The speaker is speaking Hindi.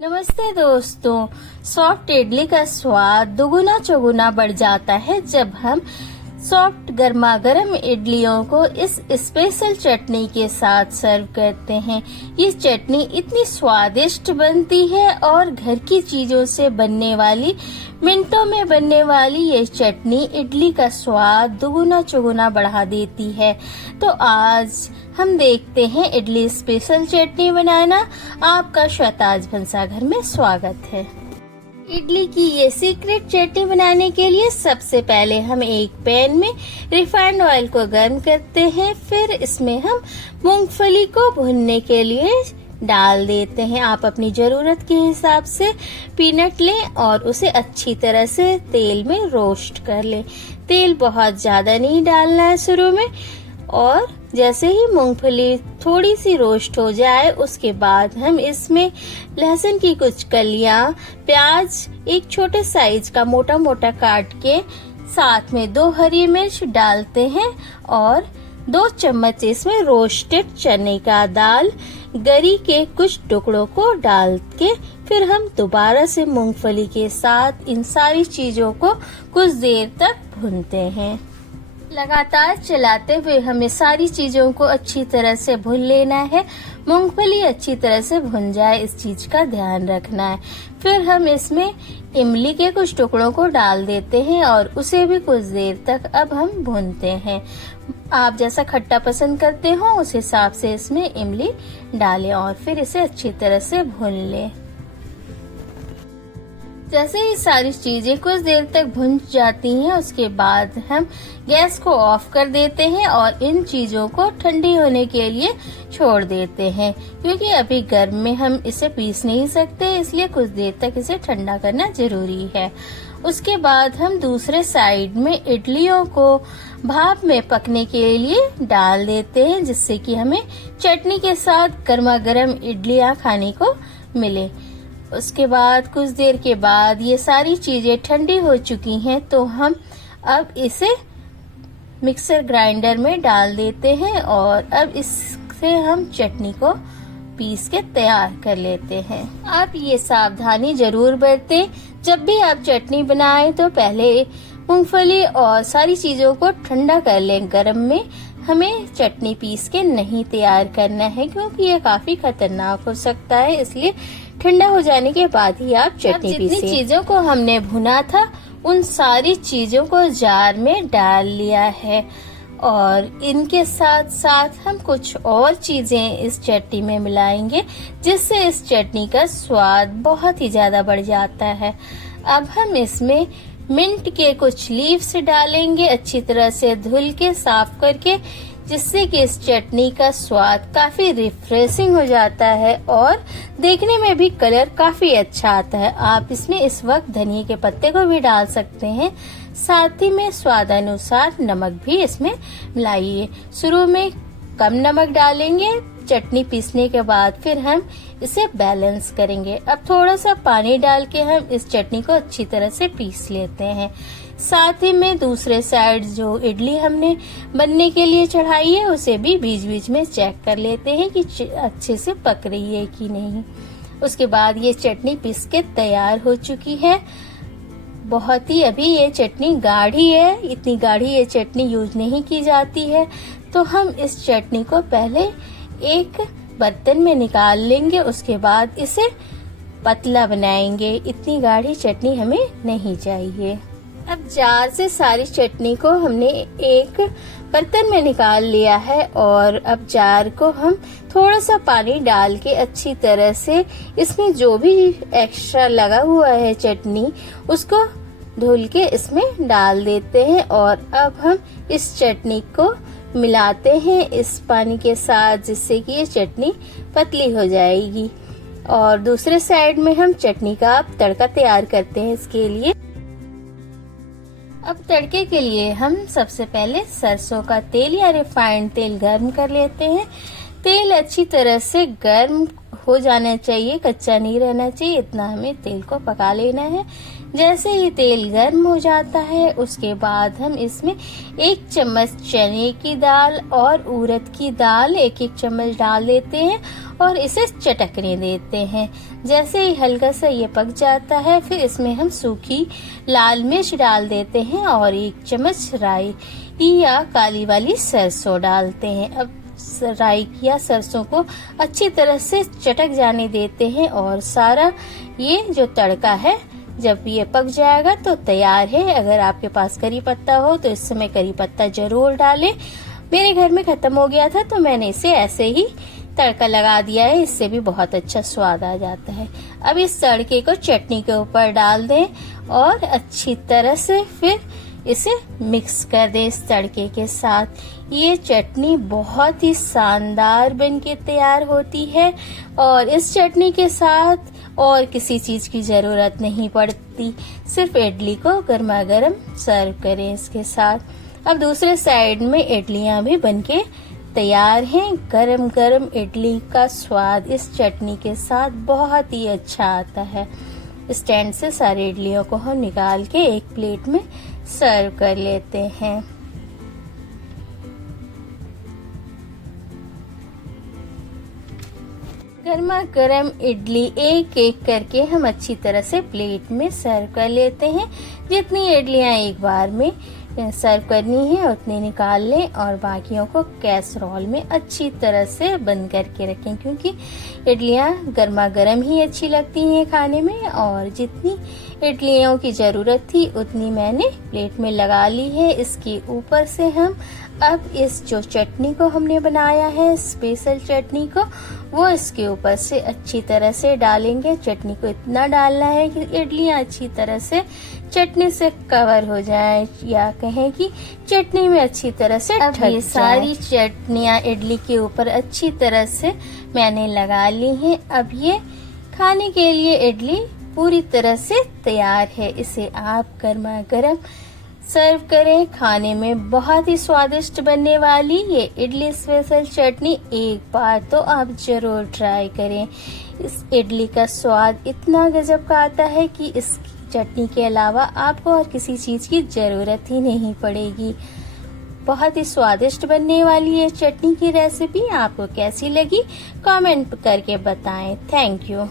नमस्ते दोस्तों। सॉफ्ट इडली का स्वाद दुगुना चौगुना बढ़ जाता है जब हम सॉफ्ट गर्मा गर्म इडलियों को इस स्पेशल चटनी के साथ सर्व करते हैं। ये चटनी इतनी स्वादिष्ट बनती है और घर की चीजों से बनने वाली, मिनटों में बनने वाली ये चटनी इडली का स्वाद दुगुना चौगुना बढ़ा देती है। तो आज हम देखते हैं इडली स्पेशल चटनी बनाना। आपका श्वेताज भंसाघर में स्वागत है। इडली की ये सीक्रेट चटनी बनाने के लिए सबसे पहले हम एक पैन में रिफाइंड ऑयल को गर्म करते हैं। फिर इसमें हम मूंगफली को भूनने के लिए डाल देते हैं। आप अपनी जरूरत के हिसाब से पीनट लें और उसे अच्छी तरह से तेल में रोस्ट कर लें। तेल बहुत ज्यादा नहीं डालना है शुरू में, और जैसे ही मूंगफली थोड़ी सी रोस्ट हो जाए उसके बाद हम इसमें लहसुन की कुछ कलियां, प्याज एक छोटे साइज का मोटा मोटा काट के, साथ में 2 हरी मिर्च डालते हैं और 2 चम्मच इसमें रोस्टेड चने का दाल, गरी के कुछ टुकड़ों को डाल के फिर हम दोबारा से मूंगफली के साथ इन सारी चीजों को कुछ देर तक भूनते हैं। लगातार चलाते हुए हमें सारी चीजों को अच्छी तरह से भून लेना है। मूंगफली अच्छी तरह से भुन जाए, इस चीज का ध्यान रखना है। फिर हम इसमें इमली के कुछ टुकड़ों को डाल देते हैं और उसे भी कुछ देर तक अब हम भूनते हैं। आप जैसा खट्टा पसंद करते हो उस हिसाब से इसमें इमली डालें और फिर इसे अच्छी तरह से भून लें। जैसे ही सारी चीजें कुछ देर तक भुन जाती हैं उसके बाद हम गैस को ऑफ कर देते हैं और इन चीजों को ठंडी होने के लिए छोड़ देते हैं, क्योंकि अभी गर्म में हम इसे पीस नहीं सकते, इसलिए कुछ देर तक इसे ठंडा करना जरूरी है। उसके बाद हम दूसरे साइड में इडलियों को भाप में पकने के लिए डाल देते हैं, जिससे कि हमें चटनी के साथ गर्मा गर्म इडलियां खाने को मिले। उसके बाद कुछ देर के बाद ये सारी चीजें ठंडी हो चुकी हैं, तो हम अब इसे मिक्सर ग्राइंडर में डाल देते हैं और अब इससे हम चटनी को पीस के तैयार कर लेते हैं। आप ये सावधानी जरूर बरतें, जब भी आप चटनी बनाएं तो पहले मूंगफली और सारी चीजों को ठंडा कर लें। गरम में हमें चटनी पीस के नहीं तैयार करना है, क्योंकि ये काफी खतरनाक हो सकता है, इसलिए ठंडा हो जाने के बाद ही आप चटनी पीसें। जितनी चीजों को हमने भुना था उन सारी चीजों को जार में डाल लिया है और इनके साथ साथ हम कुछ और चीजें इस चटनी में मिलाएंगे, जिससे इस चटनी का स्वाद बहुत ही ज्यादा बढ़ जाता है। अब हम इसमें मिंट के कुछ लीव्स डालेंगे, अच्छी तरह से धुल के साफ करके, जिससे कि इस चटनी का स्वाद काफी रिफ्रेशिंग हो जाता है और देखने में भी कलर काफी अच्छा आता है। आप इसमें इस वक्त धनिया के पत्ते को भी डाल सकते हैं। साथ ही में स्वादानुसार नमक भी इसमें मिलाइए। शुरू में कम नमक डालेंगे, चटनी पीसने के बाद फिर हम इसे बैलेंस करेंगे। अब थोड़ा सा पानी डाल के हम इस चटनी को अच्छी तरह से पीस लेते हैं। साथ ही में दूसरे साइड जो इडली हमने बनने के लिए चढ़ाई है उसे भी बीच बीच में चेक कर लेते हैं कि अच्छे से पक रही है कि नहीं। उसके बाद ये चटनी पीस के तैयार हो चुकी है। बहुत ही अभी ये चटनी गाढ़ी है, इतनी गाढ़ी ये चटनी यूज नहीं की जाती है, तो हम इस चटनी को पहले एक बर्तन में निकाल लेंगे। उसके बाद इसे पतला बनाएंगे। इतनी गाढ़ी चटनी हमें नहीं चाहिए। अब जार से सारी चटनी को हमने एक बर्तन में निकाल लिया है और अब जार को हम थोड़ा सा पानी डाल के अच्छी तरह से इसमें जो भी एक्स्ट्रा लगा हुआ है चटनी उसको धुल के इसमें डाल देते हैं और अब हम इस चटनी को मिलाते हैं इस पानी के साथ, जिससे कि ये चटनी पतली हो जाएगी। और दूसरे साइड में हम चटनी का तड़का तैयार करते हैं। इसके लिए अब तड़के के लिए हम सबसे पहले सरसों का तेल या रिफाइंड तेल गर्म कर लेते हैं। तेल अच्छी तरह से गर्म हो जाना चाहिए, कच्चा नहीं रहना चाहिए, इतना हमें तेल को पका लेना है। जैसे ही तेल गर्म हो जाता है उसके बाद हम इसमें 1 चम्मच चने की दाल और उड़द की दाल 1-1 चम्मच डाल देते हैं और इसे चटकने देते हैं। जैसे ही हल्का सा ये पक जाता है फिर इसमें हम सूखी लाल मिर्च डाल देते हैं और 1 चम्मच राई या काली वाली सरसों डालते हैं। अब राई या सरसों को अच्छी तरह से चटक जाने देते हैं और सारा ये जो तड़का है जब ये पक जाएगा तो तैयार है। अगर आपके पास करी पत्ता हो तो इस समय करी पत्ता जरूर डालें। मेरे घर में खत्म हो गया था तो मैंने इसे ऐसे ही तड़का लगा दिया है, इससे भी बहुत अच्छा स्वाद आ जाता है। अब इस तड़के को चटनी के ऊपर डाल दें और अच्छी तरह से फिर इसे मिक्स कर दें इस तड़के के साथ। ये चटनी बहुत ही शानदार बनके तैयार होती है और इस चटनी के साथ और किसी चीज की जरूरत नहीं पड़ती, सिर्फ इडली को गर्मा गर्म सर्व करें इसके साथ। अब दूसरे साइड में इडलियां भी बनके तैयार हैं। गरम गरम इडली का स्वाद इस चटनी के साथ बहुत ही अच्छा आता है। स्टैंड से सारी इडलियों को हम निकाल के एक प्लेट में सर्व कर लेते हैं। गर्मा गर्म इडली एक एक करके हम अच्छी तरह से प्लेट में सर्व कर लेते हैं। जितनी इडलियां एक बार में सर्व करनी है उतनी निकाल लें और बाकियों को कैसरोल में अच्छी तरह से बंद करके रखें, क्योंकि इडलियां गर्मा गर्म ही अच्छी लगती हैं खाने में। और जितनी इडलियों की जरूरत थी उतनी मैंने प्लेट में लगा ली है। इसके ऊपर से हम अब इस जो चटनी को हमने बनाया है, स्पेशल चटनी को, वो इसके ऊपर से अच्छी तरह से डालेंगे। चटनी को इतना डालना है कि इडलियां अच्छी तरह से चटनी से कवर हो जाए, या कहें कि चटनी में अच्छी तरह से ढक जाए। सारी चटनियां इडली के ऊपर अच्छी तरह से मैंने लगा ली हैं। अब ये खाने के लिए इडली पूरी तरह से तैयार है। इसे आप गर्मा गर्म सर्व करें। खाने में बहुत ही स्वादिष्ट बनने वाली ये इडली स्पेशल चटनी एक बार तो आप जरूर ट्राई करें। इस इडली का स्वाद इतना गजब का आता है कि इस चटनी के अलावा आपको और किसी चीज की जरूरत ही नहीं पड़ेगी। बहुत ही स्वादिष्ट बनने वाली ये चटनी की रेसिपी आपको कैसी लगी कमेंट करके बताएं। Thank you.